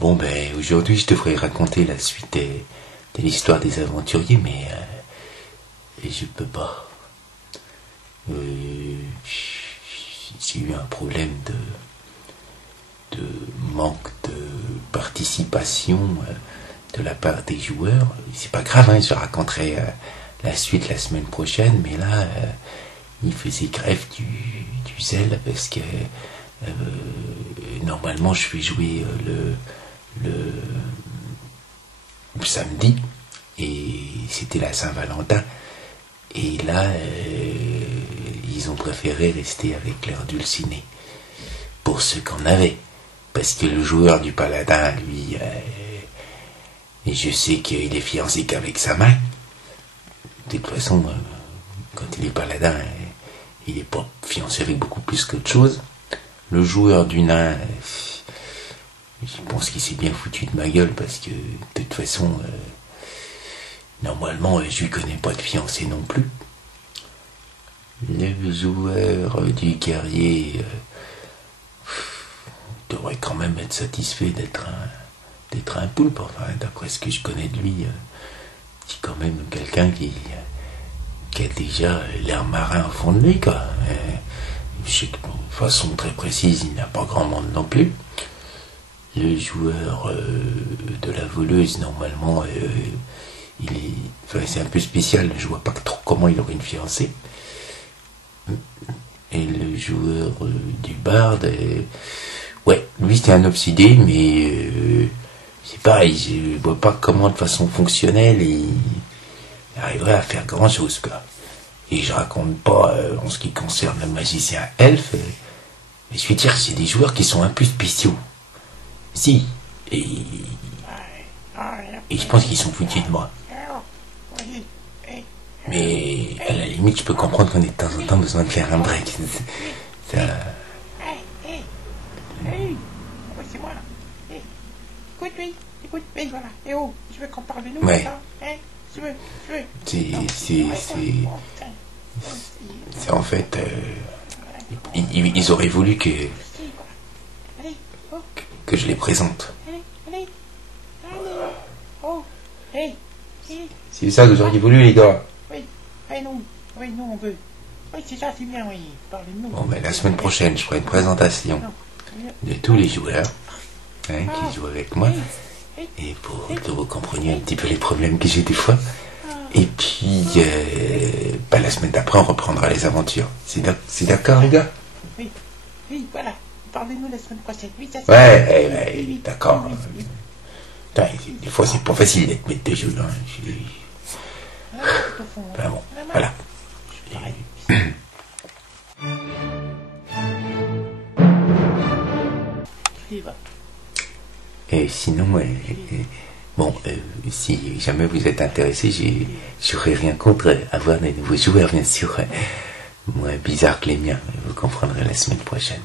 Bon, ben, aujourd'hui, je devrais raconter la suite de l'histoire des aventuriers, mais je peux pas. J'ai eu un problème de manque de participation de la part des joueurs. C'est pas grave, hein, je raconterai la suite la semaine prochaine, mais là, il faisait grève du zèle parce que normalement je vais jouer le samedi et c'était la Saint-Valentin, et là ils ont préféré rester avec leur dulciné pour ceux qu'on avait, parce que le joueur du paladin, lui, et je sais qu'il est fiancé qu'avec sa main. De toute façon, quand il est paladin, il est pas fiancé avec beaucoup plus qu'autre chose. Le joueur du nain, je pense qu'il s'est bien foutu de ma gueule, parce que de toute façon, normalement, je lui connais pas de fiancé non plus. Le joueur du guerrier devrait quand même être satisfait d'être un poulpe. Enfin, d'après ce que je connais de lui, c'est quand même quelqu'un qui a déjà l'air marin au fond de lui, quoi. Je sais que de façon très précise, il n'a pas grand monde non plus. Le joueur de la voleuse, normalement, c'est un peu spécial. Je vois pas trop comment il aurait une fiancée. Et le joueur du barde, ouais, lui c'est un obsédé, mais c'est pareil, je vois pas comment de façon fonctionnelle il arriverait à faire grand chose, quoi. Et je raconte pas en ce qui concerne le magicien elfe, mais je veux dire, c'est des joueurs qui sont un peu spéciaux. Si, et je pense qu'ils sont foutus de moi. Mais à la limite, je peux comprendre qu'on ait de temps en temps besoin de faire un break. Ça... C'est moi. Écoute, voilà. Et oh, je veux qu'on parle de nous. Ouais. Je veux. C'est en fait... ils auraient voulu que je les présente. C'est ça que vous auriez voulu, les gars. Oui, nous on veut. Oui, c'est ça, c'est bien, oui. Parlez-nous. Bon, ben la semaine prochaine, je ferai une présentation de tous les joueurs qui jouent avec moi, et pour que vous compreniez un petit peu les problèmes que j'ai des fois. Et puis, la semaine d'après, on reprendra les aventures. C'est d'accord, les gars? Oui, voilà. Parlez-nous la semaine prochaine. Oui, ça, ouais, d'accord. Putain, des fois, c'est pas facile d'être maître de jeu, là. Ben bon, voilà. Et sinon, bon, si jamais vous êtes intéressé, j'aurais rien contre avoir des nouveaux joueurs, bien sûr, moins bizarres que les miens. Vous comprendrez la semaine prochaine.